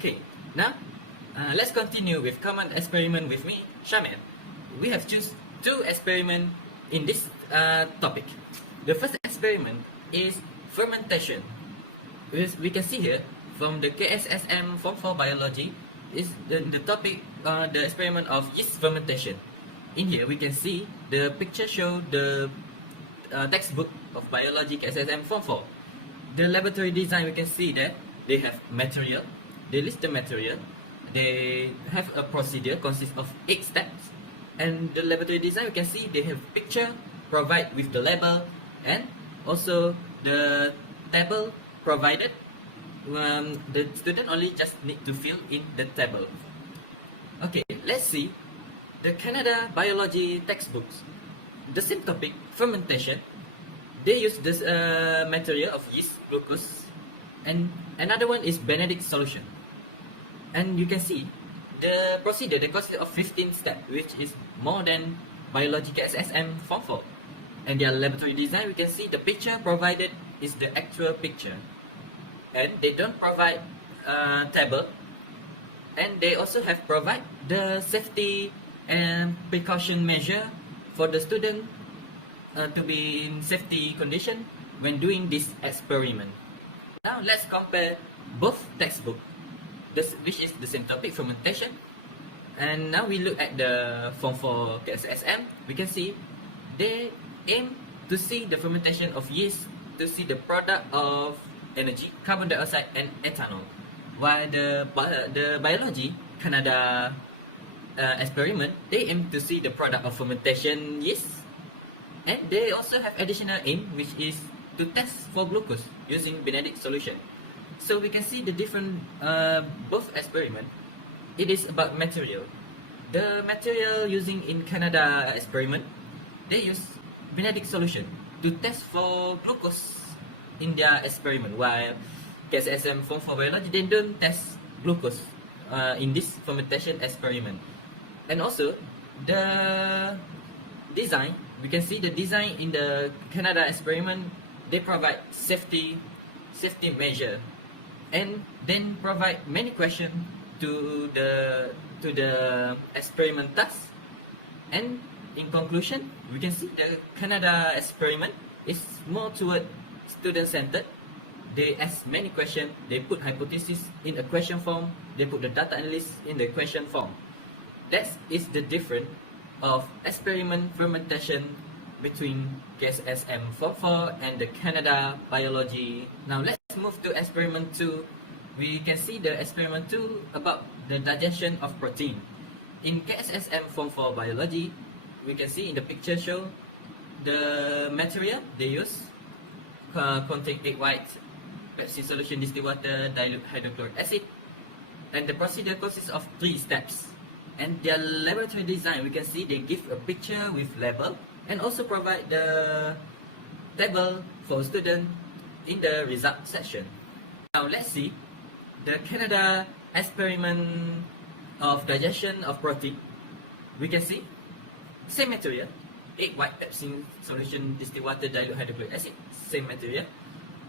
Okay, now let's continue with common experiment with me, Syamil. We have choose two experiments in this topic. The first experiment is fermentation. We can see here from the KSSM Form 4 Biology is the topic, the experiment of yeast fermentation. In here we can see the picture show the textbook of biology KSSM Form 4. The laboratory design, we can see that they have material, they list the material, they have a procedure consists of 8 steps, and the laboratory design, we can see they have picture provide with the label, and also the table provided. The student only just need to fill in the table. Okay, let's see the Canada biology textbooks. The same topic, fermentation. They use this material of yeast, glucose, and another one is Benedict solution. And you can see the procedure, the consists of 15 steps, which is more than biology KSSM Form 4. And their laboratory design, we can see the picture provided is the actual picture. And they don't provide table. And they also have provide the safety and precaution measure for the student to be in safety condition when doing this experiment. Now let's compare both textbooks, which is the same topic, fermentation. And now we look at the Form 4 KSSM. We can see they aim to see the fermentation of yeast, to see the product of energy, carbon dioxide and ethanol. While the biology Canada experiment, they aim to see the product of fermentation yeast, and they also have additional aim, which is to test for glucose using Benedict solution. So we can see the different both experiment. It is about material. The material using in Canada experiment, they use Benedict solution to test for glucose in their experiment, while KSSM Form 4 Biology, they don't test glucose in this fermentation experiment. And also the design, we can see the design in the Canada experiment, they provide safety measure, and then provide many questions to the experiment task. And in conclusion, we can see the Canada experiment is more toward student-centered. They ask many questions, they put hypothesis in a question form, they put the data analysis in the question form. That is the difference of experiment fermentation between KSSM Form 4 and the Canada biology. Now let's move to experiment 2. We can see the experiment 2 about the digestion of protein. In KSSM Form 4 biology, we can see in the picture show the material they use contain egg white, Pepsi solution, distilled water, dilute hydrochloric acid, and the procedure consists of 3 steps. And their laboratory design, we can see they give a picture with label and also provide the table for student in the result section. Now let's see the Canada experiment of digestion of protein. We can see same material, egg white, Pepsi solution, distilled water, dilute hydrochloric acid, same material,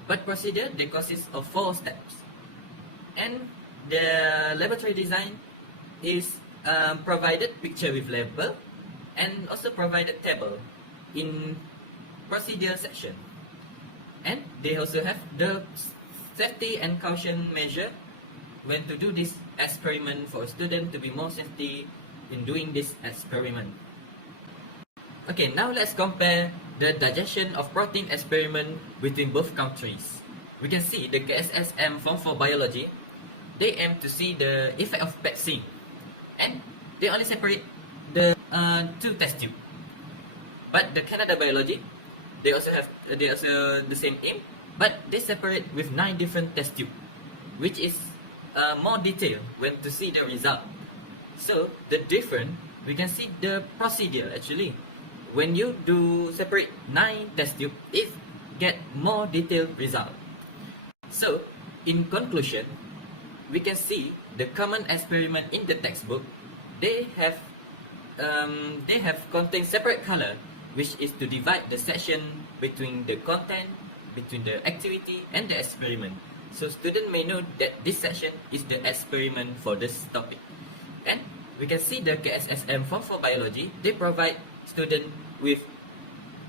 but procedure they consist of 4 steps. And the laboratory design is provided picture with label and also provided table in procedure section. And they also have the safety and caution measure when to do this experiment for a student to be more safety in doing this experiment. Okay, now let's compare the digestion of protein experiment between both countries. We can see the KSSM Form 4 Biology, they aim to see the effect of Pepsi, and they only separate the 2 test tube. But the Canada biology, they also have the same aim, but they separate with 9 different test tube, which is more detailed when to see the result. So the difference, we can see the procedure actually. When you do separate 9 test tube, it get more detailed result. So in conclusion, we can see the common experiment in the textbook. They have contain separate color, which is to divide the section between the content, between the activity and the experiment. so student may know that this section is the experiment for this topic. And we can see the KSSM Form 4 Biology, they provide student with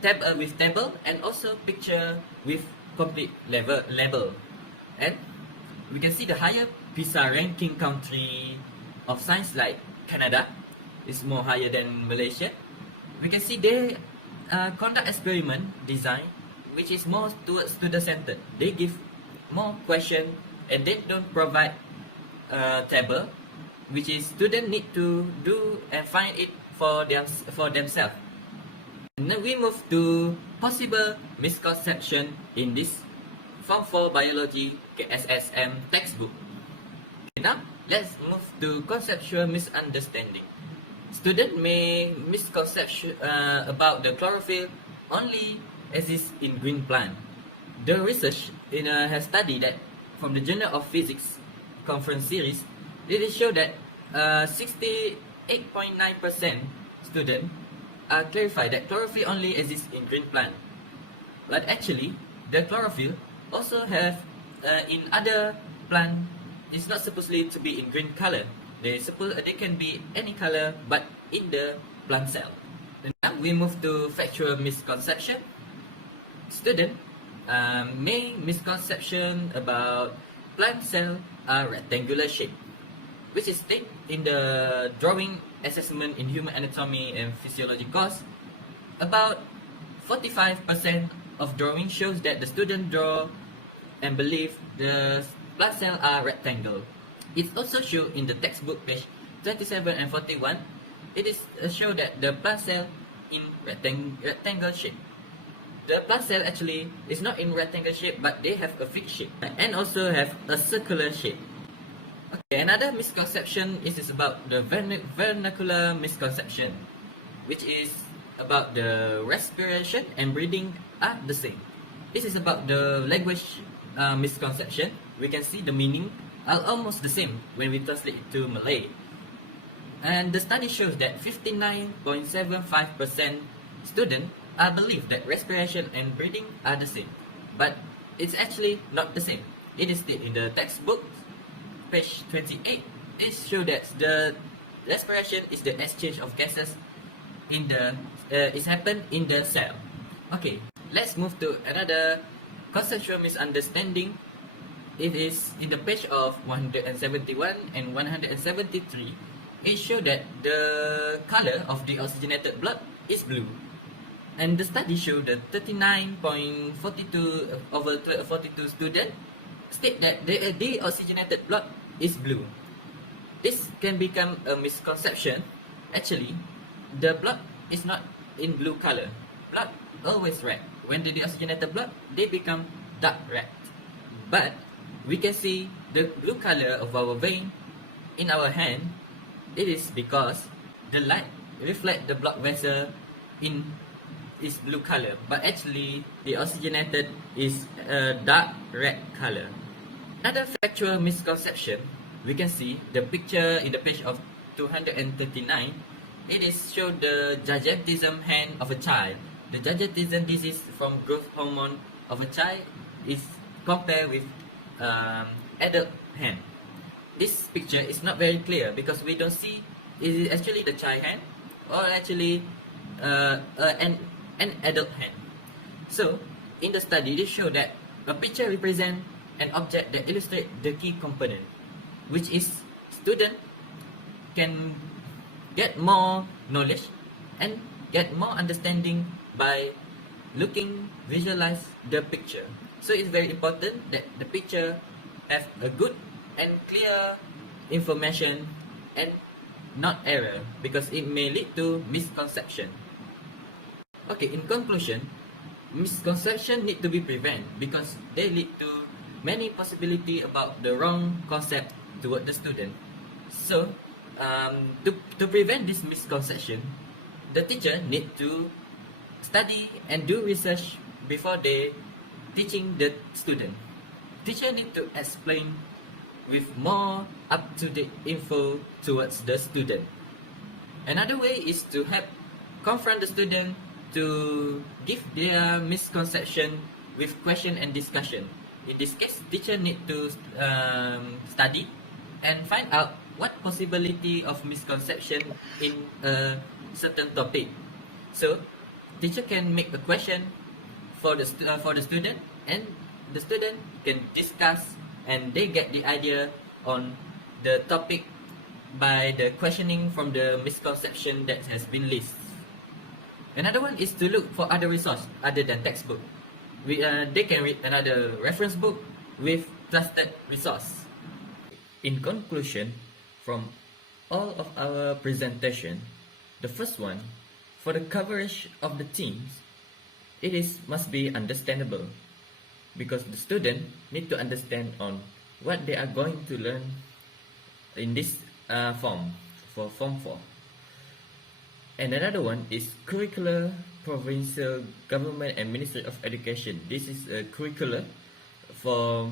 table and also picture with complete label. And we can see the higher PISA ranking country of science like Canada is more higher than Malaysia. We can see they conduct experiment design which is more towards student-centered. They give more question and they don't provide table, which is student need to do and find it for themselves. And then we move to possible misconception in this Form 4 Biology KSSM textbook. Okay, now let's move to conceptual misunderstanding. Student may misconception about the chlorophyll only exists in green plant. The research has studied that from the Journal of Physics conference series, it show that 68.9% students clarify that chlorophyll only exists in green plant. But actually, the chlorophyll also have in other plant. It's not supposedly to be in green color. They can be any color, but in the plant cell. And now we move to factual misconception. Student may misconception about plant cell are rectangular shape, which is stated in the drawing assessment in human anatomy and physiology course. About 45% of drawing shows that the student draw and believe the plant cell are rectangle. It also shown in the textbook page 27 and 41. It is show that the plant cell in rectangle shape. The plant cell actually is not in rectangle shape, but they have a fixed shape and also have a circular shape. Okay, another misconception is about the vernacular misconception, which is about the respiration and breathing are the same. This is about the language misconception. We can see the meaning are almost the same when we translate it to Malay. And the study shows that 59.75% students believe that respiration and breathing are the same. But it's actually not the same. It is stated in the textbook, page 28. It shows that the respiration is the exchange of gases in the is happen in the cell. Okay, let's move to another conceptual misunderstanding. It is in the page of 171 and 173. It shows that the color of the oxygenated blood is blue. And the study showed that 39.42 over 42 students state that the deoxygenated blood is blue. This can become a misconception. Actually, the blood is not in blue color. Blood always red. When the deoxygenated blood, they become dark red. But we can see the blue color of our vein in our hand. It is because the light reflect the blood vessel in is blue color, but actually the oxygenated is a dark red color. Another factual misconception, we can see the picture in the page of 239. It is show the gigantism hand of a child. The gigantism disease from growth hormone of a child is compared with adult hand. This picture is not very clear because we don't see is it actually the child hand or actually an adult hand. So in the study, they show that a picture represents an object that illustrates the key component, which is student can get more knowledge and get more understanding by visualize the picture. So it's very important that the picture have a good and clear information and not error, because it may lead to misconception. Okay, in conclusion, misconception need to be prevented because they lead to many possibility about the wrong concept toward the student. So to prevent this misconception, the teacher need to study and do research before they teaching the student. Teacher need to explain with more up-to-date info towards the student. Another way is to help confront the student to give their misconception with question and discussion. In this case, teacher need to study and find out what possibility of misconception in a certain topic. So, teacher can make a question for the student, and the student can discuss, and they get the idea on the topic by the questioning from the misconception that has been listed. Another one is to look for other resource other than textbook. They can read another reference book with trusted resource. In conclusion, from all of our presentation, the first one, for the coverage of the themes, must be understandable, because the student need to understand on what they are going to learn in this form, for Form 4. And another one is curricular, provincial government and Ministry of Education. This is a curricular for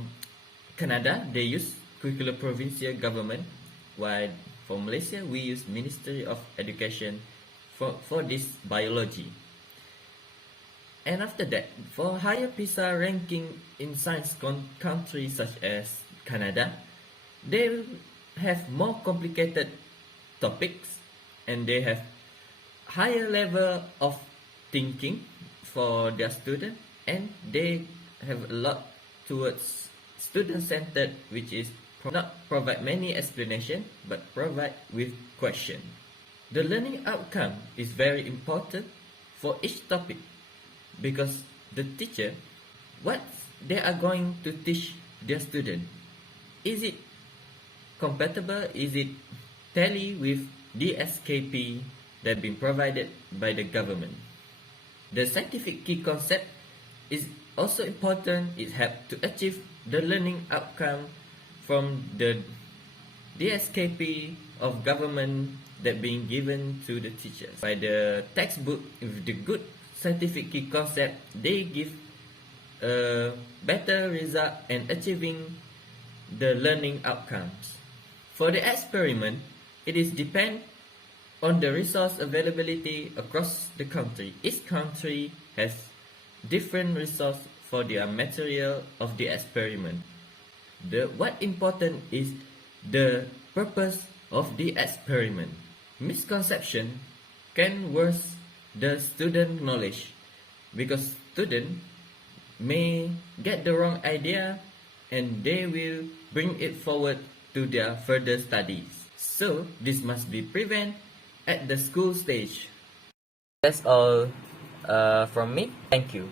Canada. They use curricular provincial government, while for Malaysia we use Ministry of Education for this biology. And after that, for higher PISA ranking in science countries such as Canada, they have more complicated topics, and they have higher level of thinking for their student, and they have a lot towards student-centered, which is not provide many explanation but provide with question. The learning outcome is very important for each topic, because the teacher, what they are going to teach their student, is it compatible, is it tally with DSKP that been provided by the government. The scientific key concept is also important. It helps to achieve the learning outcome from the DSKP of government that being given to the teachers. By the textbook with the good scientific key concept, they give a better result in achieving the learning outcomes. For the experiment, it is depend on the resource availability across the country. Each country has different resource for their material of the experiment. What important is the purpose of the experiment. Misconception can worsen the student knowledge, because student may get the wrong idea and they will bring it forward to their further studies. So this must be prevented at the school stage. That's all from me. Thank you.